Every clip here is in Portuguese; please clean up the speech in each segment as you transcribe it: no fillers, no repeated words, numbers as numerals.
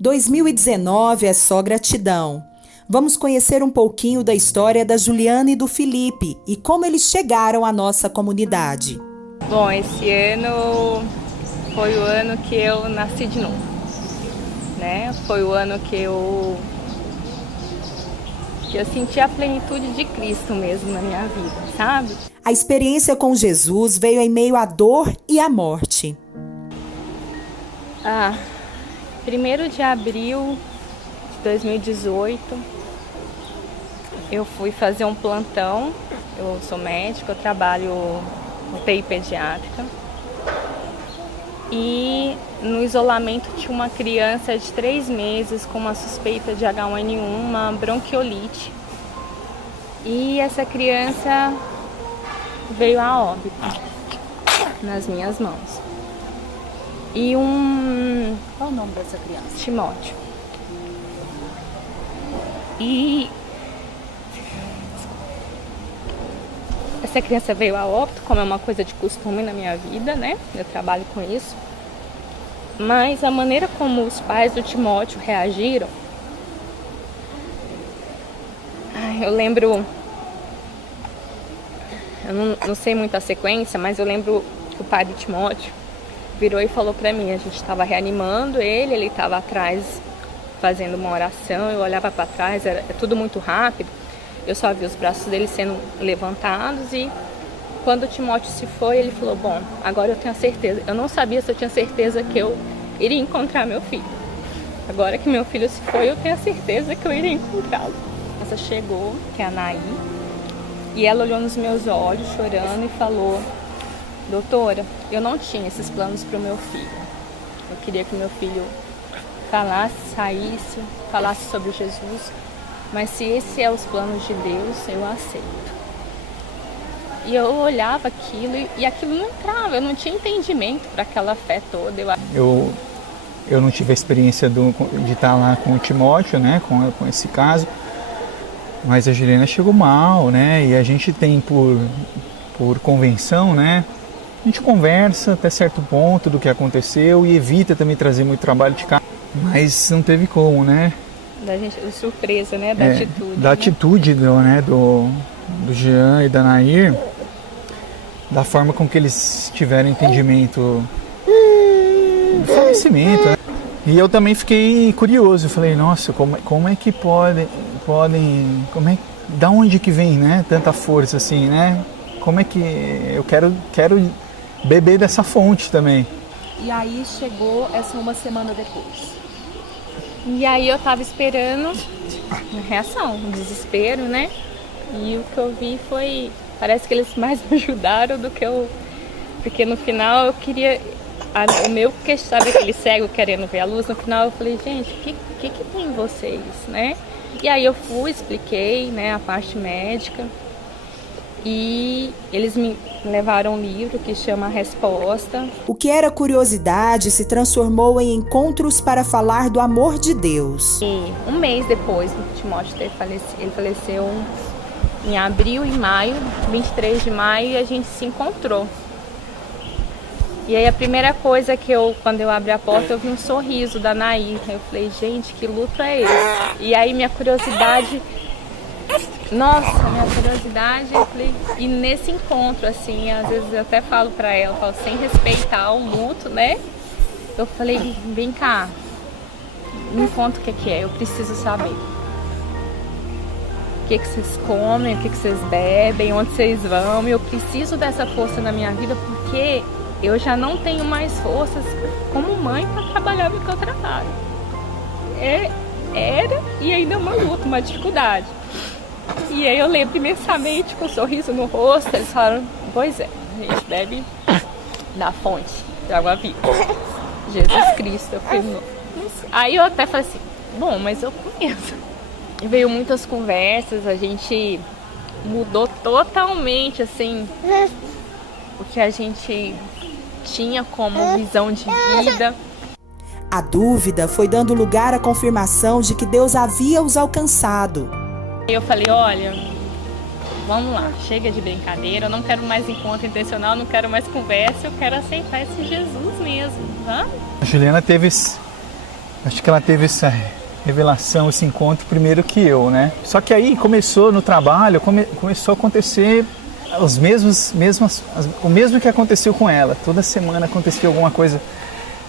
2019 é só gratidão. Vamos conhecer um pouquinho da história da Juliana e do Felipe e como eles chegaram à nossa comunidade. Bom, esse ano foi o ano que eu nasci de novo, né? Foi o ano que eu senti a plenitude de Cristo mesmo na minha vida, sabe? A experiência com Jesus veio em meio à dor e à morte. 1º de abril de 2018, eu fui fazer um plantão. Eu sou médica, eu trabalho no UTI pediátrica. E no isolamento tinha uma criança de 3 meses com uma suspeita de H1N1, uma bronquiolite. E essa criança veio a óbito nas minhas mãos. Qual o nome dessa criança? Timóteo. E essa criança veio a óbito, como é uma coisa de costume na minha vida, né? Eu trabalho com isso. Mas a maneira como os pais do Timóteo reagiram, eu lembro, eu não sei muito a sequência, mas eu lembro que o pai do Timóteo virou e falou pra mim, a gente estava reanimando ele estava atrás fazendo uma oração, eu olhava para trás, é tudo muito rápido, eu só vi os braços dele sendo levantados e quando o Timóteo se foi, ele falou, bom, agora eu tenho a certeza, eu não sabia se eu tinha certeza que eu iria encontrar meu filho. Agora que meu filho se foi, eu tenho a certeza que eu iria encontrá-lo. Essa chegou, que é a Anaí, e ela olhou nos meus olhos, chorando, e falou, doutora, eu não tinha esses planos para o meu filho. Eu queria que meu filho falasse, saísse, falasse sobre Jesus, mas se esse é os planos de Deus, eu aceito. E eu olhava aquilo e aquilo não entrava, eu não tinha entendimento para aquela fé toda. Eu não tive a experiência de estar lá com o Timóteo, né, com esse caso, mas a Juliana chegou mal, né, e a gente tem por convenção, né, a gente conversa até certo ponto do que aconteceu e evita também trazer muito trabalho de casa, mas não teve como, né. Da gente, surpresa, né, da atitude. Da atitude do Jean e da Nair, da forma com que eles tiveram entendimento do falecimento, né? E eu também fiquei curioso, eu falei, nossa, como é que podem, da onde que vem, né, tanta força assim, né? Como é que eu quero beber dessa fonte também. E aí chegou essa uma semana depois. E aí eu tava esperando uma reação, um desespero, né? E o que eu vi foi, parece que eles mais me ajudaram do que eu, porque no final eu queria, o meu, que sabe aquele cego querendo ver a luz, no final eu falei, gente, o que tem em vocês, né? E aí eu fui, expliquei, né, a parte médica, e eles me levaram um livro que chama A Resposta. O que era curiosidade se transformou em encontros para falar do amor de Deus. E um mês depois do Timóteo ter falecido, ele faleceu em abril e maio, 23 de maio, a gente se encontrou. E aí a primeira coisa quando eu abri a porta, eu vi um sorriso da Nair. Eu falei, gente, que luto é esse? E aí minha curiosidade, eu falei, e nesse encontro, assim, às vezes eu até falo pra ela, sem respeitar o luto, né? Eu falei, vem cá, me conta o que é, eu preciso saber. O que vocês comem, o que vocês bebem, onde vocês vão. Eu preciso dessa força na minha vida porque eu já não tenho mais forças como mãe para trabalhar no que eu trabalho. Era e ainda é uma luta, uma dificuldade. E aí eu lembro imensamente com um sorriso no rosto, eles falaram, pois é, a gente bebe da fonte de água viva, Jesus Cristo. Eu falei, não. Aí eu até falei assim, bom, mas eu conheço. E veio muitas conversas, a gente mudou totalmente, assim, o que a gente tinha como visão de vida. A dúvida foi dando lugar à confirmação de que Deus havia os alcançado. Eu falei, olha, vamos lá, chega de brincadeira, eu não quero mais encontro intencional, não quero mais conversa, eu quero aceitar esse Jesus mesmo, tá? A Juliana teve Acho que ela teve essa revelação, esse encontro primeiro que eu, né? Só que aí começou no trabalho, começou a acontecer o mesmo que aconteceu com ela. Toda semana acontecia alguma coisa.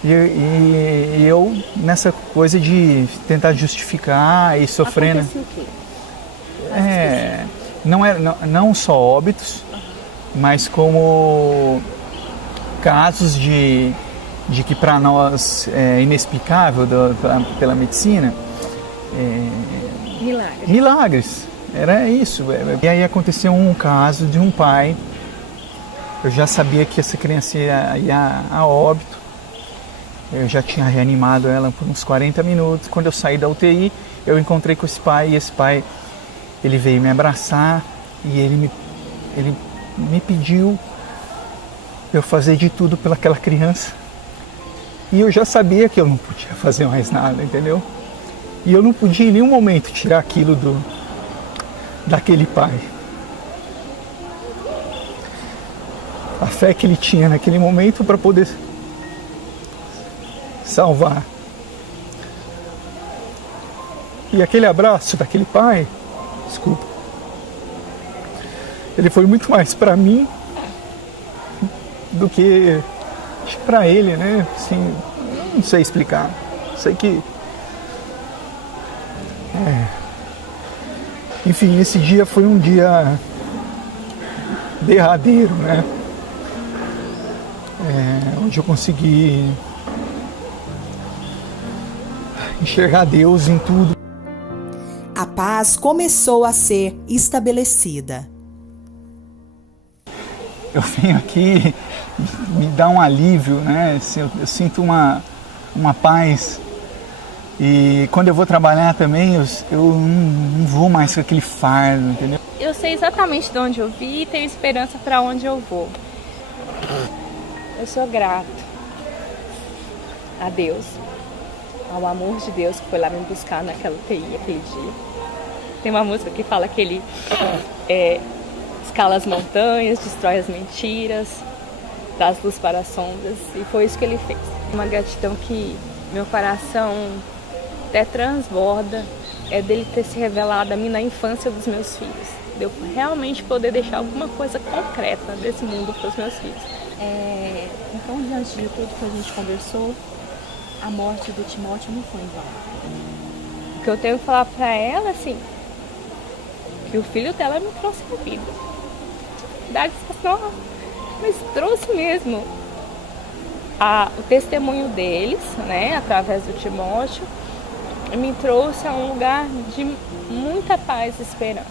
E eu nessa coisa de tentar justificar e sofrendo. Aconteceu o quê? Não só óbitos, mas como casos de que para nós é inexplicável pela medicina. Milagres. Era isso. E aí aconteceu um caso de um pai. Eu já sabia que essa criança ia a óbito. Eu já tinha reanimado ela por uns 40 minutos. Quando eu saí da UTI, eu encontrei com esse pai. E esse pai, ele veio me abraçar e ele me pediu eu fazer de tudo pelaquela criança. E eu já sabia que eu não podia fazer mais nada, entendeu? E eu não podia em nenhum momento tirar aquilo daquele pai. A fé que ele tinha naquele momento para poder salvar. E aquele abraço daquele pai, desculpa, ele foi muito mais para mim do que para ele, né? Assim, não sei explicar. Sei que enfim, esse dia foi um dia derradeiro, né? Onde eu consegui enxergar Deus em tudo. A paz começou a ser estabelecida. Eu venho aqui, me dá um alívio, né? Eu sinto uma paz. E quando eu vou trabalhar também, eu não vou mais com aquele fardo, entendeu? Eu sei exatamente de onde eu vim e tenho esperança para onde eu vou. Eu sou grato a Deus, ao amor de Deus que foi lá me buscar naquela UTI aquele dia. Tem uma música que fala que ele escala as montanhas, destrói as mentiras, traz luz para as sombras, e foi isso que ele fez. Uma gratidão que meu coração até transborda é dele ter se revelado a mim na infância dos meus filhos. De eu realmente poder deixar alguma coisa concreta desse mundo para os meus filhos. Então, diante de tudo que a gente conversou, a morte do Timóteo não foi em vão. O que eu tenho que falar para ela, assim, que o filho dela me trouxe a vida. Verdade, mas trouxe mesmo o testemunho deles, né, através do Timóteo, me trouxe a um lugar de muita paz e esperança.